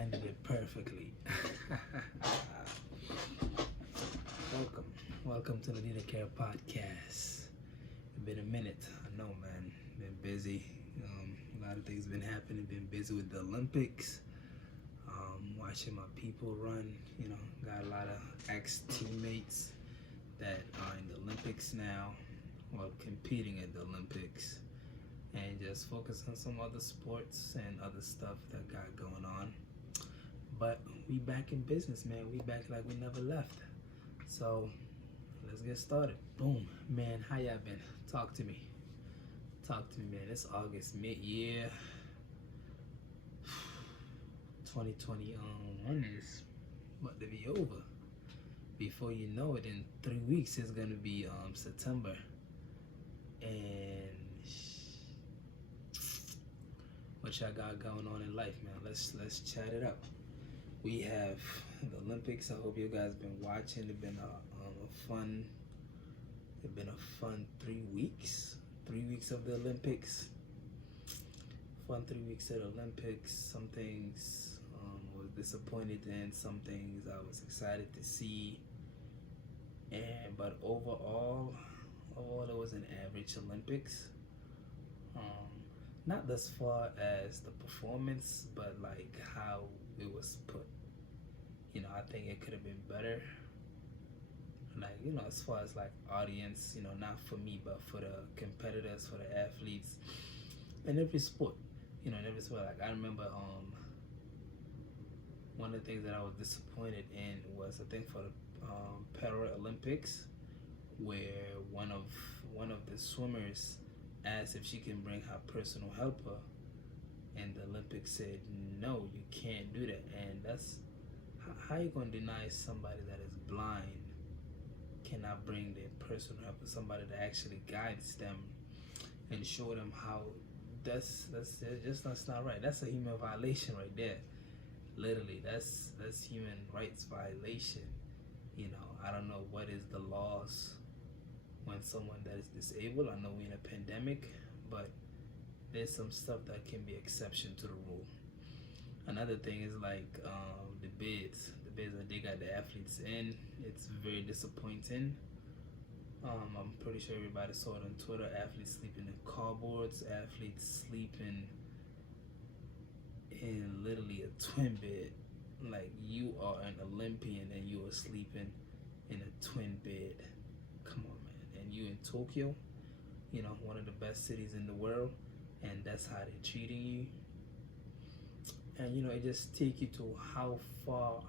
landed it perfectly. Welcome to the Ladit Akera Podcast. It's been a minute, I know, man. Been busy. A lot of things been happening. Been busy with the Olympics. Watching my people run. Got a lot of ex-teammates that are in the Olympics now, or competing at the Olympics, and just focus on some other sports and other stuff that got going on. But we back in business, man. We back like we never left. So let's get started. Boom, man. How y'all been? Talk to me, man. It's August, mid-year. 2021 is about to be over. Before you know it, in 3 weeks it's gonna be September. And what y'all got going on in life, man? Let's chat it up. We have the Olympics. I hope you guys been watching. It's been a fun 3 weeks. 3 weeks of the Olympics. Fun 3 weeks of the Olympics. Some things I was disappointed in. Some things I was excited to see. But overall, it was an average Olympics. Not as far as the performance, but like how it was put. I think it could have been better. Like, as far as like audience, not for me, but for the competitors, for the athletes, in every sport. In every sport. Like, I remember one of the things that I was disappointed in was, I think, for the Paralympics, where one of the swimmers asked if she can bring her personal helper, and the Olympics said no, you can't do that. And that's how you gonna deny somebody that is blind cannot bring their personal helper, somebody that actually guides them and show them how. That's not right. That's a human violation right there. Literally, that's human rights violation. I don't know what is the laws when someone that is disabled. I know we're in a pandemic, but there's some stuff that can be exception to the rule. Another thing is like the bids that they got the athletes in. It's very disappointing. I'm pretty sure everybody saw it on Twitter. Athletes sleeping in cardboards. Athletes sleeping in literally a twin bed. Like, you are an Olympian and you are sleeping in a twin bed. Come on, man. And you in Tokyo, one of the best cities in the world, and that's how they're treating you. And it just take you to how far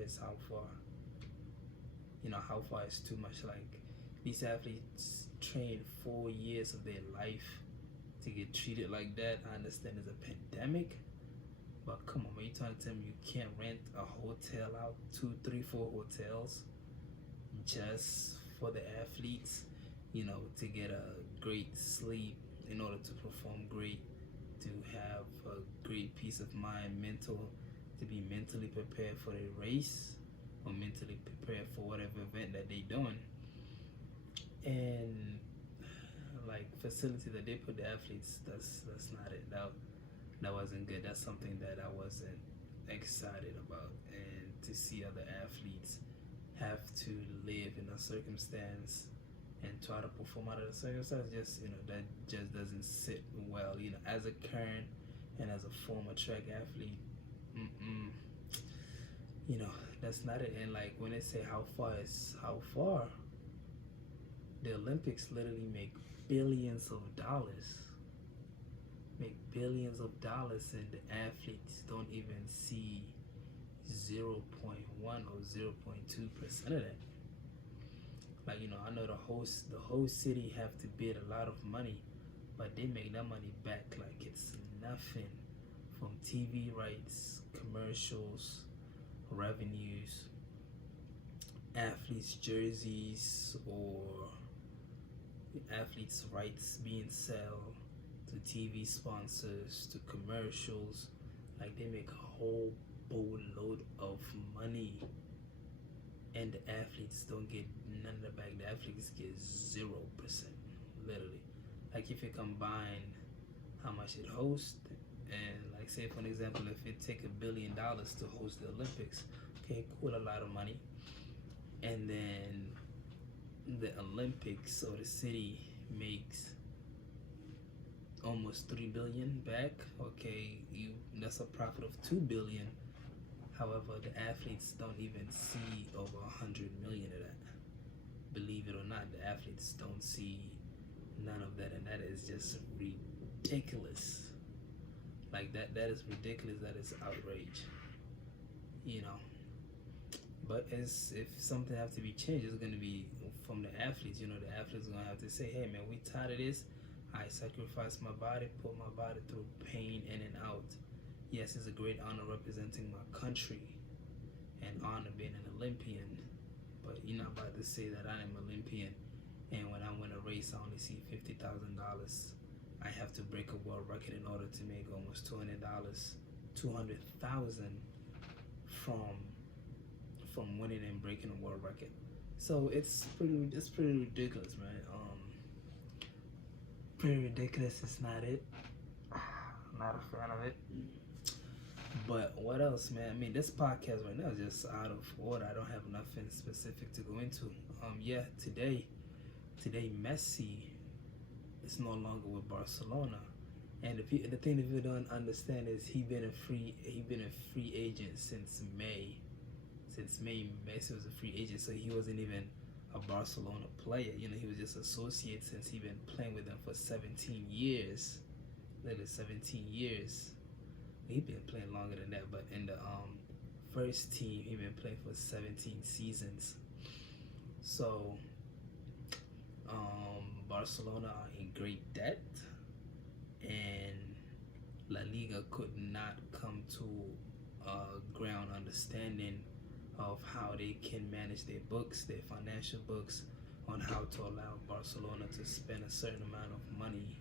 is how far. How far is too much. Like, these athletes train 4 years of their life to get treated like that. I understand it's a pandemic, but come on, man, you trying to tell me you can't rent a hotel out, 2, 3, 4 hotels just for the athletes, to get a great sleep, in order to perform great, to have a great peace of mind, to be mentally prepared for the race, or mentally prepared for whatever event that they doing. And like, facility that they put the athletes, that's not it. That wasn't good. That's something that I wasn't excited about. And to see other athletes have to live in a circumstance and try to perform out of the circumstance, that just doesn't sit well. As a current and as a former track athlete, that's not it. And like, when they say how far is how far, the Olympics literally make billions of dollars. And the athletes don't even see 0.1 or 0.2% of that. Like, I know the whole city have to bid a lot of money, but they make that money back like it's nothing, from TV rights, commercials, revenues, athletes' jerseys, or athletes' rights being sold to TV sponsors, to commercials. Like, they make a whole boatload of money, and the athletes don't get none of the back. The athletes get 0%, literally. Like, if you combine how much it hosts, And like say for an example, if it take $1 billion to host the Olympics, okay, cool, a lot of money. And then the Olympics or the city makes almost 3 billion back. Okay, that's a profit of 2 billion. However, the athletes don't even see over 100 million of that. Believe it or not, the athletes don't see none of that, and that is just ridiculous. Like that is ridiculous. That is outrage. You know. But if something has to be changed, it's going to be from the athletes. You know, the athletes are going to have to say, hey man, we tired of this. I sacrificed my body, put my body through pain in and out. Yes, it's a great honor representing my country and honor being an Olympian. But you're not about to say that I am an Olympian and when I win a race I only see $50,000. I have to break a world record in order to make almost $200,000 from winning and breaking a world record. So it's pretty ridiculous, man. Pretty ridiculous. It's not it. Not a fan of it. But what else, man? I mean, this podcast right now is just out of order. I don't have nothing specific to go into. Yeah, today Messi is no longer with Barcelona, and the thing that you don't understand is he been a free agent since May. Since May, Messi was a free agent, so he wasn't even a Barcelona player. You know, he was just associate since he been playing with them for 17 years. Literally 17 years. He been playing longer than that, but in the first team, he been playing for 17 seasons. So Barcelona are in great debt, and La Liga could not come to a ground understanding of how they can manage their books, their financial books, on how to allow Barcelona to spend a certain amount of money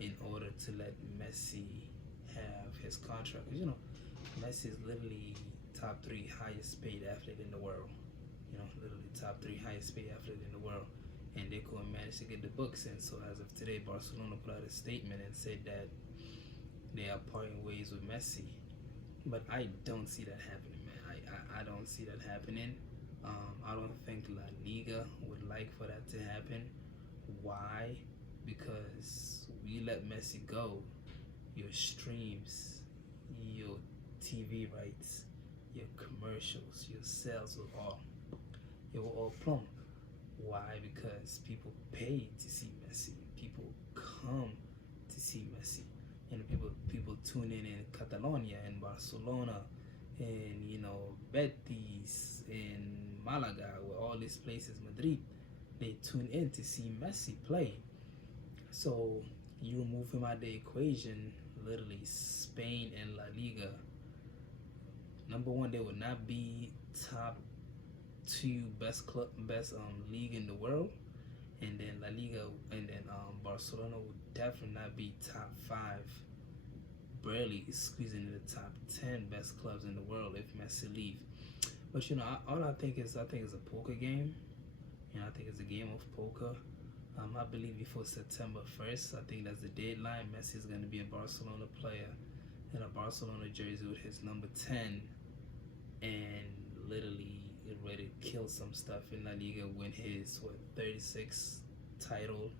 in order to let Messi have his contract. Because, you know, Messi is literally top 3 highest paid athlete in the world. You know, literally top 3 highest paid athlete in the world. And they couldn't manage to get the books in. So as of today, Barcelona put out a statement and said that they are parting ways with Messi. But I don't see that happening, man. I don't see that happening. I don't think La Liga would like for that to happen. Why? Because you let Messi go, your streams, your TV rights, your commercials, your sales will all plummet. Why? Because people pay to see Messi. People come to see Messi. And people tune in Catalonia and Barcelona and, you know, Betis and Malaga, where all these places, Madrid, they tune in to see Messi play. So you remove him out of the equation, literally Spain and La Liga. Number one, they would not be top 2 best league in the world, and then La Liga and then Barcelona would definitely not be top 5, barely squeezing into the top 10 best clubs in the world if Messi leave. But you know, all I think is a poker game, and I think it's a game of poker. I believe before September 1st, I think that's the deadline, Messi is going to be a Barcelona player in a Barcelona jersey with his number 10, and literally ready to kill some stuff in La Liga, win his 36th title,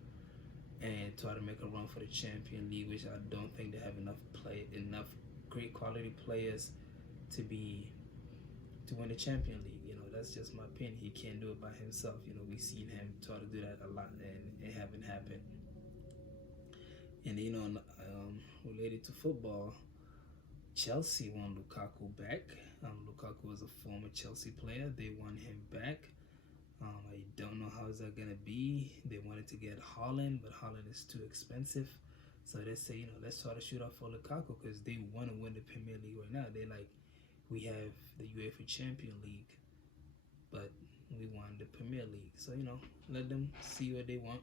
and try to make a run for the Champions League, which I don't think they have enough great quality players to win the Champions League. You know, that's just my opinion. He can't do it by himself. You know, we've seen him try to do that a lot, and it haven't happened. And you know, related to football, Chelsea won Lukaku back. Lukaku was a former Chelsea player. They won him back. I don't know how is that gonna be. They wanted to get Haaland, but Haaland is too expensive. So they say, you know, let's try to shoot up for Lukaku because they want to win the Premier League right now. They like, we have the UEFA Champions League, but we won the Premier League. So, you know, let them see what they want.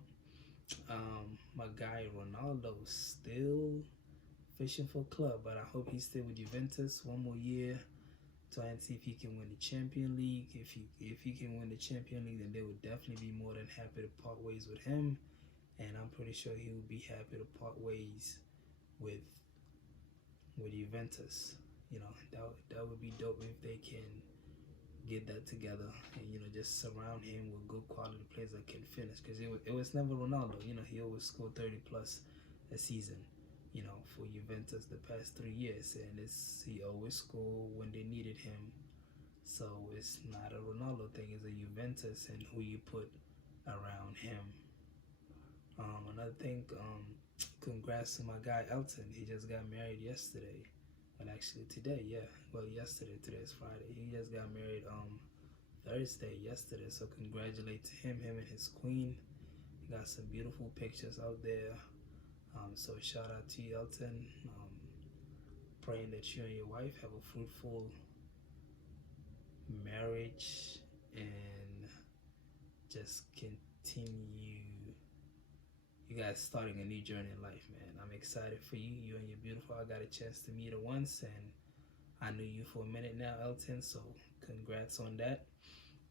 My guy Ronaldo still fishing for a club, but I hope he's still with Juventus one more year. Try and see if he can win the Champions League. If he can win the Champions League, then they would definitely be more than happy to part ways with him. And I'm pretty sure he would be happy to part ways with with Juventus. That would be dope if they can get that together and just surround him with good quality players that can finish. Because it was never Ronaldo. He always scored 30 plus a season. For Juventus the past 3 years, and he always scored when they needed him. So it's not a Ronaldo thing; it's a Juventus and who you put around him. Another thing, congrats to my guy Elton. He just got married yesterday. Well, actually today, yeah. Well, yesterday. Today's Friday. He just got married Thursday, yesterday. So congratulate to him and his queen. He got some beautiful pictures out there. So shout out to you, Elton. Praying that you and your wife have a fruitful marriage and just continue. You guys starting a new journey in life, man. I'm excited for you. You and you're beautiful. I got a chance to meet her once, and I knew you for a minute now, Elton. So congrats on that.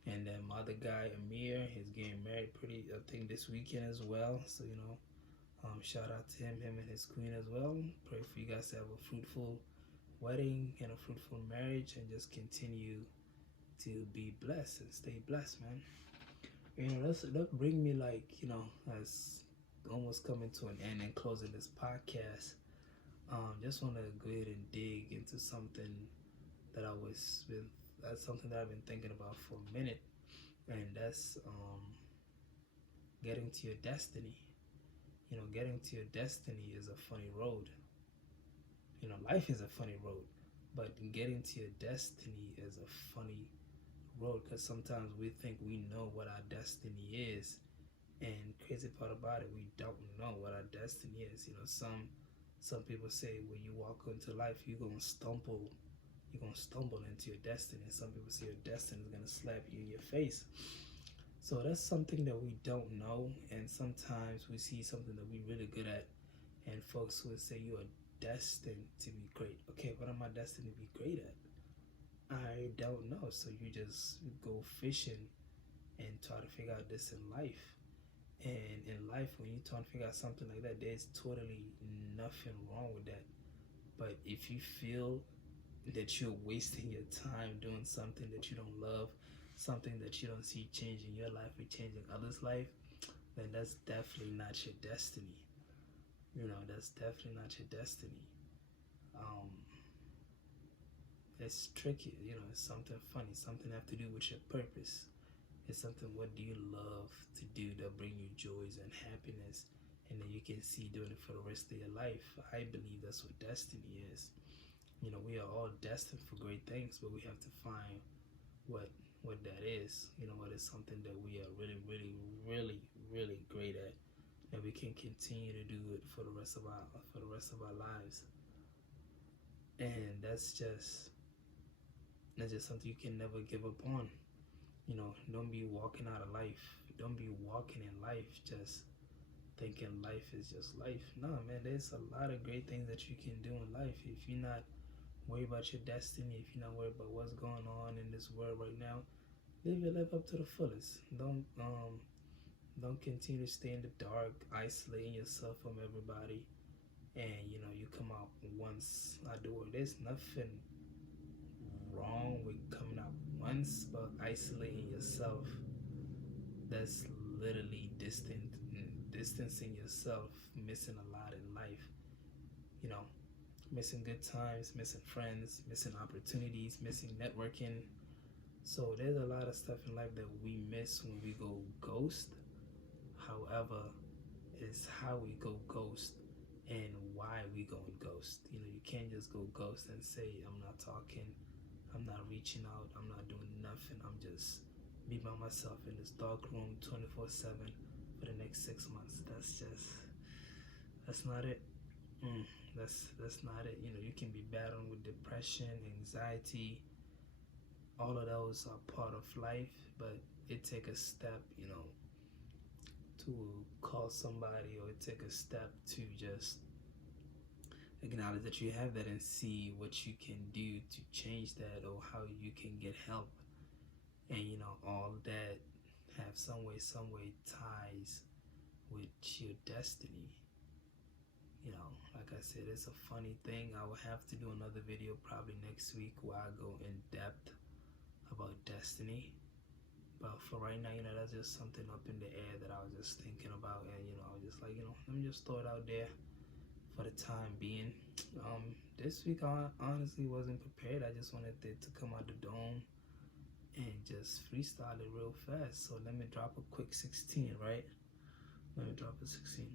And then my other guy, Amir, he's getting married I think this weekend as well. So shout out to him and his queen as well. Pray for you guys to have a fruitful wedding and a fruitful marriage, and just continue to be blessed and stay blessed, man. That bring me as almost coming to an end and closing this podcast. Just want to go ahead and dig into something that's something that I've been thinking about for a minute, and that's getting to your destiny. Getting to your destiny is a funny road. Life is a funny road, but getting to your destiny is a funny road, because sometimes we think we know what our destiny is, and crazy part about it, we don't know what our destiny is. Some people say when you walk into life, you're gonna stumble into your destiny. Some people say your destiny is gonna slap you in your face. So that's something that we don't know, and sometimes we see something that we're really good at, and folks will say you are destined to be great. Okay, what am I destined to be great at? I don't know. So you just go fishing and try to figure out this in life. And in life, when you try to figure out something like that, there's totally nothing wrong with that. But if you feel that you're wasting your time doing something that you don't love, something that you don't see changing your life or changing others' life, then that's definitely not your destiny. That's definitely not your destiny. It's tricky, it's something funny, something have to do with your purpose. It's something, what do you love to do that bring you joys and happiness, and then you can see doing it for the rest of your life. I believe that's what destiny is. We are all destined for great things, but we have to find what that is. What is something that we are really, really, really, really great at, and we can continue to do it for the rest of our lives. And that's just something you can never give up on. Don't be walking out of life. Don't be walking in life just thinking life is just life. No, man, there's a lot of great things that you can do in life. If you're not worried about your destiny, if you're not worried about what's going on in this world right now, live your life up to the fullest. Don't continue to stay in the dark, isolating yourself from everybody, and you come out once out the world. There's nothing wrong with coming out once, but isolating yourself, that's literally distancing yourself, missing a lot in life. Missing good times, missing friends, missing opportunities, missing networking. So there's a lot of stuff in life that we miss when we go ghost. However, it's how we go ghost and why we go ghost. You can't just go ghost and say, I'm not talking, I'm not reaching out, I'm not doing nothing, I'm just be by myself in this dark room 24/7 for the next 6 months. That's not it. That's not it. You can be battling with depression, anxiety. All of those are part of life, but it take a step, to call somebody, or it take a step to just acknowledge that you have that and see what you can do to change that, or how you can get help. And all that have some way ties with your destiny. you know, like I said, it's a funny thing. I will have to do another video probably next week where I go in depth about destiny. But for right now, you know, that's just something up in the air that I was just thinking about, and you know, I was just like, you know, let me just throw it out there for the time being. This week I honestly wasn't prepared. I just wanted it to come out the dome and just freestyle it real fast. So let me drop a quick 16, right? Let me drop a 16.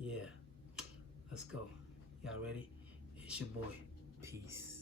Yeah, let's go. Y'all ready? It's your boy. Peace.